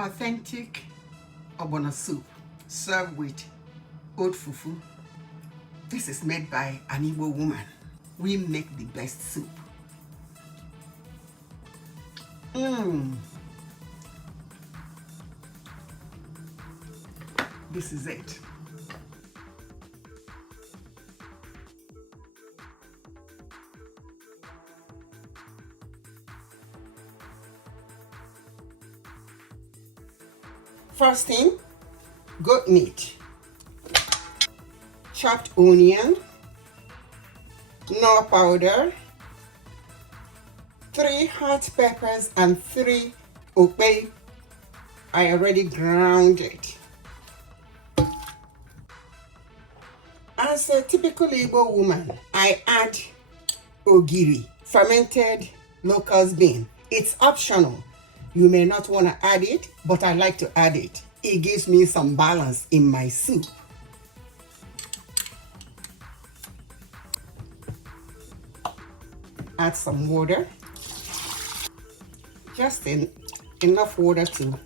Authentic Ogbono soup served with oat fufu. This is made by an Igbo woman. We make the best soup. This is it. First thing, goat meat, chopped onion, nor powder, 3 hot peppers and 3 okpei. I already ground it. As a typical Igbo woman, I add ogiri, fermented locust bean. It's optional. You may not want to add it, but I like to add it. It gives me some balance in my soup. Add some water. Just enough water to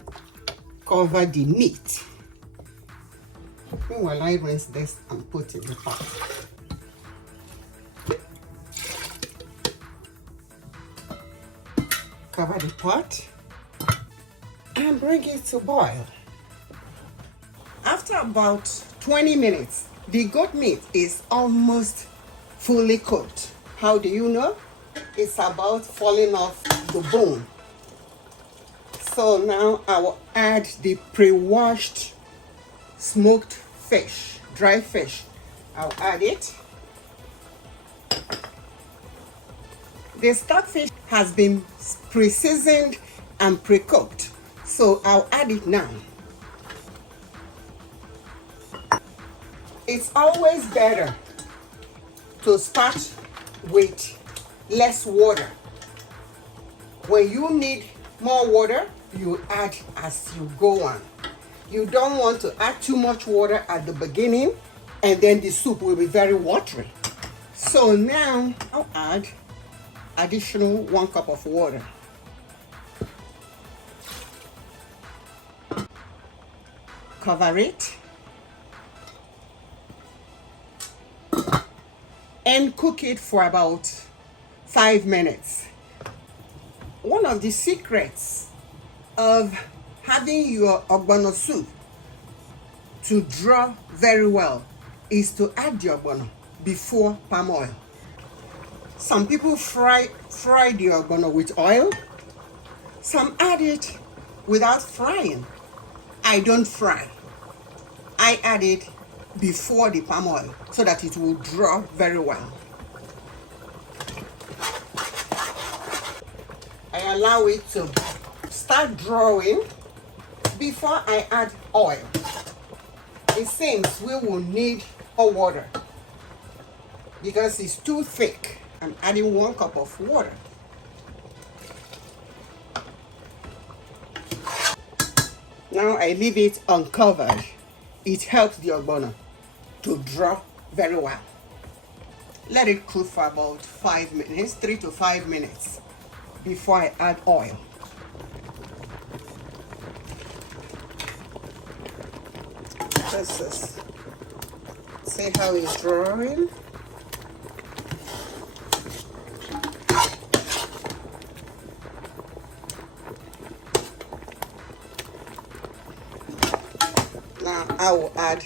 cover the meat. While I rinse this and put in the pot. Cover the pot and bring it to boil. After about 20 minutes, the goat meat is almost fully cooked. How do you know? It's about falling off the bone. So now I will add the pre-washed smoked fish, dry fish. I'll add it. The stockfish has been pre-seasoned and pre-cooked, so I'll add it now. It's always better to start with less water. When you need more water, you add as you go on. You don't want to add too much water at the beginning, and then the soup will be very watery. So now I'll add additional 1 cup of water. Cover it and cook it for about 5 minutes. One of the secrets of having your ogbono soup to draw very well is to add the ogbono before palm oil. Some people fry the ogbono with oil. Some add it without frying. I don't fry. I add it before the palm oil so that it will draw very well. I allow it to start drawing before I add oil. It seems we will need more water because it's too thick. I'm adding 1 cup of water. Now I leave it uncovered. It helps the ogbono to draw very well. Let it cook for about 5 minutes, 3 to 5 minutes before I add oil. Let's just see how it's drawing. Now I will add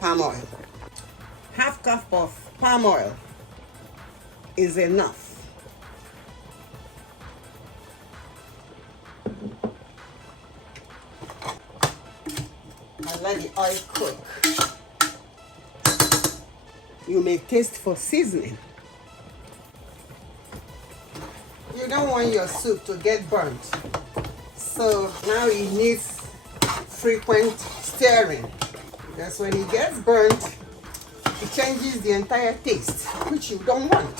palm oil. 1/2 cup of palm oil is enough. Let the oil cook. You may taste for seasoning. You don't want your soup to get burnt, so now it needs frequent stirring, because when it gets burnt, it changes the entire taste, which you don't want.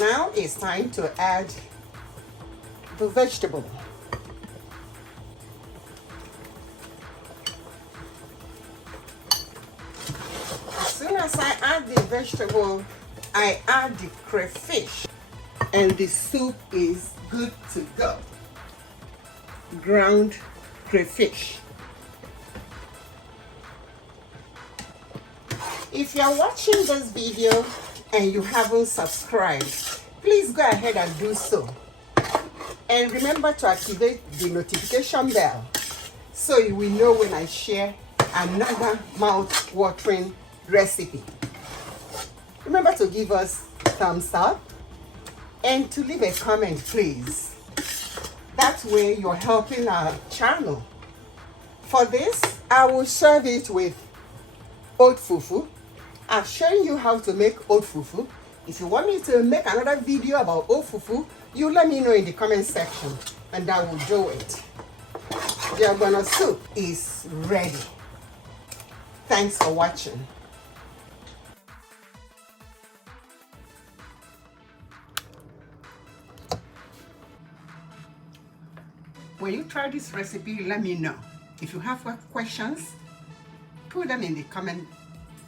Now it's time to add the vegetable. As soon as I add the vegetable, I add the crayfish, and the soup is good to go. ground crayfish. If you're watching this video and you haven't subscribed, please go ahead and do so. And remember to activate the notification bell so you will know when I share another mouth-watering recipe. Remember to give us thumbs up and to leave a comment, please. That way you're helping our channel. For this, I will serve it with oat fufu. I've shown you how to make oat fufu. If you want me to make another video about oat fufu, you let me know in the comment section and I will do it. The Ogbono soup is ready. Thanks for watching. When you try this recipe, let me know. If you have questions, put them in the comment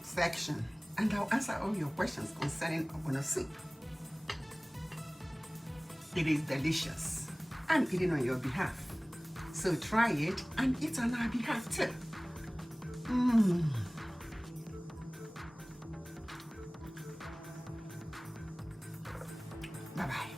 section and I'll answer all your questions concerning Ogbono soup. It is delicious. I'm eating on your behalf. So try it and eat on our behalf too. Bye-bye.